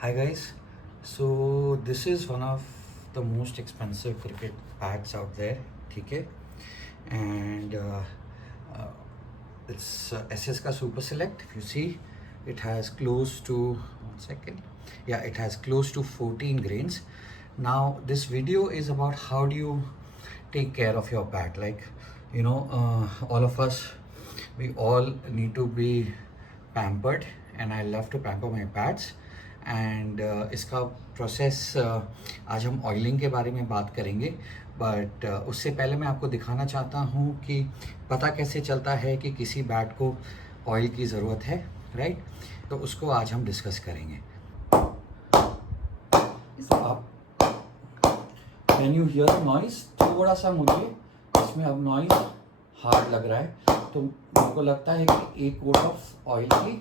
Hi guys, so this is one of the most expensive cricket bats out there, okay? And uh, it's SS ka Super Select. If you see, it has close to one second. Yeah, it has close to 14 grains. Now this video is about how do you take care of your bat. Like all of us, we all need to be pampered, and I love to pamper my bats. And इसका प्रोसेस आज हम ऑयलिंग के बारे में बात करेंगे, बट उससे पहले मैं आपको दिखाना चाहता हूँ कि पता कैसे चलता है कि किसी बैट को ऑयल की ज़रूरत है, राइट? तो उसको आज हम डिस्कस करेंगे। व्हेन यू हियर नॉइस, थोड़ा सा मुझे इसमें अब नॉइस हार्ड लग रहा है, तो मेरे को लगता है कि एक कोट ऑफ ऑयल की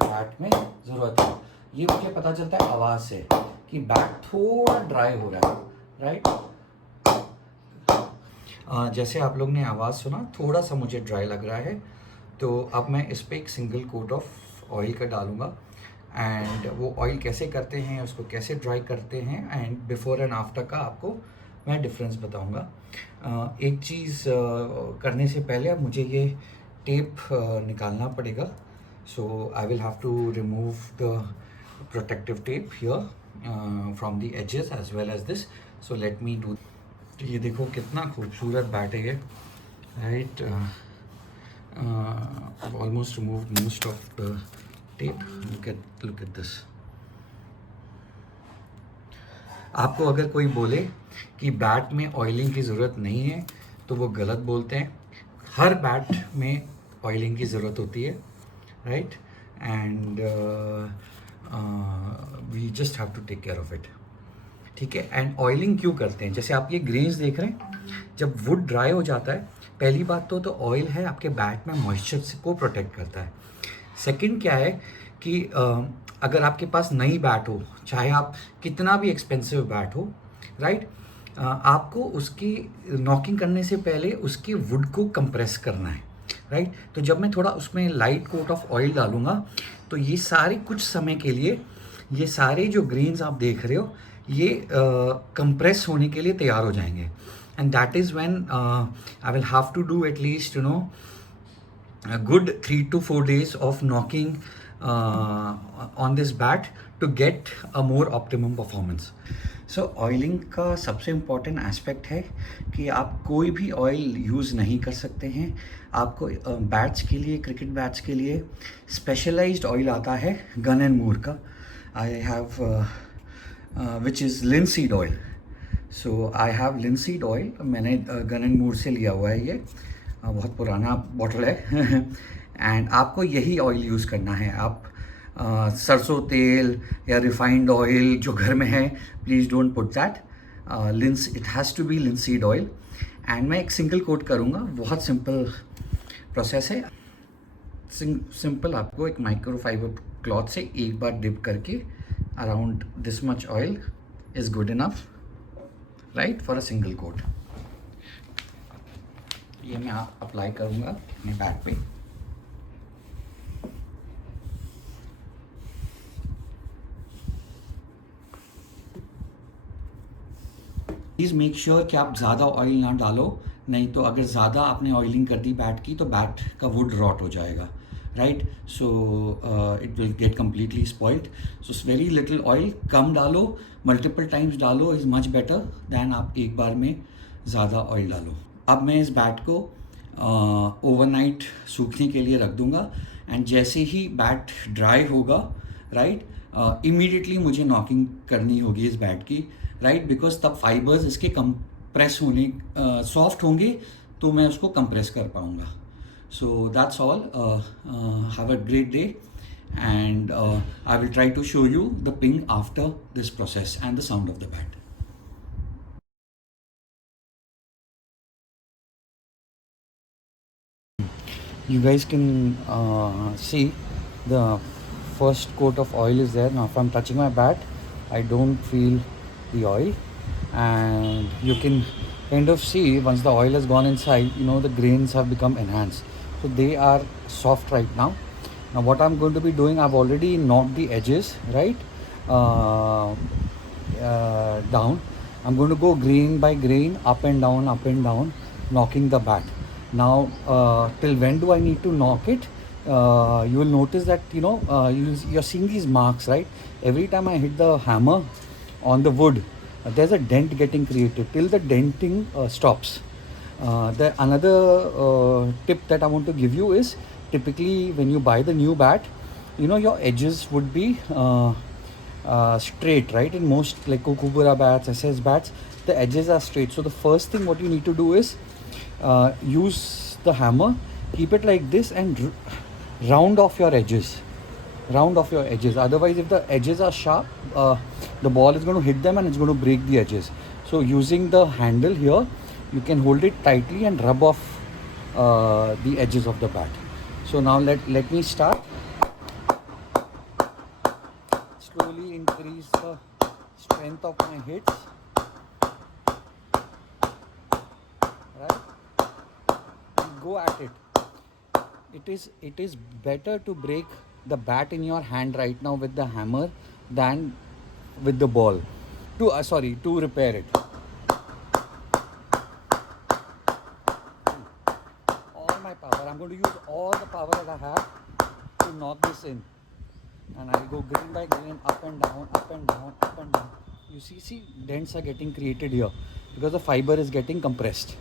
बैट में ज़रूरत है। ये मुझे पता चलता है आवाज़ से कि बैट थोड़ा ड्राई हो रहा है, राइट? जैसे आप लोग ने आवाज़ सुना, थोड़ा सा मुझे ड्राई लग रहा है, तो अब मैं इस पर एक सिंगल कोट ऑफ ऑयल का डालूँगा। एंड वो ऑयल कैसे करते हैं, उसको कैसे ड्राई करते हैं, एंड बिफोर एंड आफ्टर का आपको मैं डिफरेंस बताऊँगा। एक चीज़ करने से पहले अब मुझे ये टेप निकालना पड़ेगा, so I will have to remove the protective tape here from the edges as well as this. So let me do. तो ये देखो कितना खूबसूरत बैट है ये, right? almost removed most of the tape. Look at this. आपको अगर कोई बोले कि बैट में ऑयलिंग की ज़रूरत नहीं है तो वो गलत बोलते हैं। हर बैट में ऑयलिंग की ज़रूरत होती है, right? And we just have to take care of it, ठीक है? एंड ऑयलिंग क्यों करते हैं? जैसे आप ये ग्रेन्स देख रहे हैं, जब वुड ड्राई हो जाता है, पहली बात तो ऑयल है आपके बैट में मॉइस्चर को प्रोटेक्ट करता है। सेकंड क्या है कि अगर आपके पास नई बैट हो, चाहे आप कितना भी एक्सपेंसिव बैट हो, राइट, आपको उसकी नॉकिंग करने से पहले उसकी वुड को कंप्रेस करना है, राइट? तो जब मैं थोड़ा उसमें लाइट कोट ऑफ ऑयल डालूंगा तो ये सारे कुछ समय के लिए ये सारे जो ग्रेन्स आप देख रहे हो ये कंप्रेस होने के लिए तैयार हो जाएंगे। And that is when I will have to do at least a good 3 to 4 days of knocking on this bat to get a more optimum performance. So oiling का सबसे इम्पॉर्टेंट एस्पेक्ट है कि आप कोई भी ऑयल यूज़ नहीं कर सकते हैं। आपको बैट्स के लिए, क्रिकेट बैट्स के लिए स्पेशलाइज्ड ऑयल आता है गन एंड मूर का। I have which is linseed oil. So I have linseed oil, मैंने गन एंड मूर से लिया हुआ है, ये बहुत पुराना बॉटल है एंड आपको यही ऑयल यूज़ करना है। आप सरसों तेल या रिफाइंड ऑयल जो घर में है, please don't put that. It has to be linseed oil. And मैं एक सिंगल कोट करूँगा, बहुत सिंपल प्रोसेस है। सिंपल आपको एक माइक्रोफाइबर क्लॉथ से एक बार डिप करके around this much oil is good enough, right, for a single quote. ये मैं अप्लाई करूँगा अपने बैट पे। प्लीज़ मेक श्योर कि आप ज़्यादा ऑयल ना डालो, नहीं तो अगर ज़्यादा आपने ऑयलिंग कर दी बैट की तो बैट का वुड रॉट हो जाएगा, right? So it will get completely spoiled. So very little oil, कम डालो, मल्टीपल टाइम्स डालो इज़ मच बेटर दैन आप एक बार में ज़्यादा ऑयल डालो। अब मैं इस बैट को ओवरनाइट सूखने के लिए रख दूँगा एंड जैसे ही बैट ड्राई होगा, राइट, इमीडिएटली मुझे नॉकिंग करनी होगी इस बैट की, राइट? बिकॉज तब फाइबर्स इसके कंप्रेस होने सॉफ्ट होंगे तो मैं उसको कंप्रेस कर पाऊँगा। So that's all. Have a great day and I will try to show you the ping after this process and the sound of the bat. You guys can see the first coat of oil is there. Now if I'm touching my bat, I don't feel the oil, and you can kind of see once the oil has gone inside, the grains have become enhanced, so they are soft right now. Now what I'm going to be doing, I've already knocked the edges, right? uh, down. I'm going to go grain by grain, up and down, knocking the bat. Now, till when do I need to knock it? You will notice that you're seeing these marks, right? Every time I hit the hammer on the wood, there's a dent getting created till the denting stops. The another tip that I want to give you is, typically when you buy the new bat, your edges would be straight, right? In most like Kukubura bats, SS bats, the edges are straight. So the first thing what you need to do is use the hammer, keep it like this, and round off your edges. Round off your edges. Otherwise, if the edges are sharp, the ball is going to hit them and it's going to break the edges. So using the handle here, you can hold it tightly and rub off the edges of the bat. So now let me start. Slowly increase the strength of my hits. Right? And go at it. It is better to break the bat in your hand right now with the hammer than with the ball. To repair it. All my power. I'm going to use all the power that I have to knock this in. And I'll go grain by grain, up and down, up and down, up and down. You see, dents are getting created here because the fiber is getting compressed.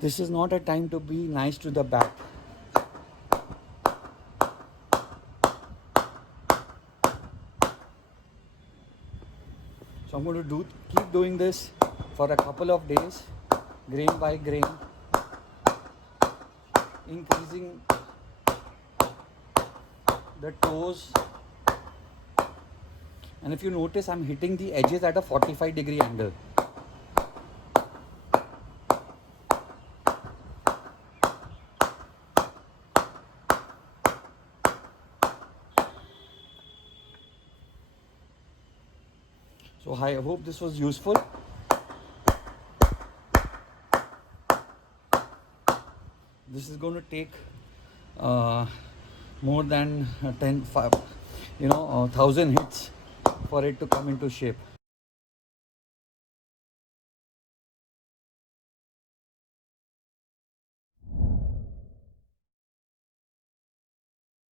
This is not a time to be nice to the bat. So I'm going to keep doing this for a couple of days, grain by grain, increasing the toes. And if you notice, I'm hitting the edges at a 45-degree angle. So I hope this was useful. This is going to take more than 1,000 hits for it to come into shape.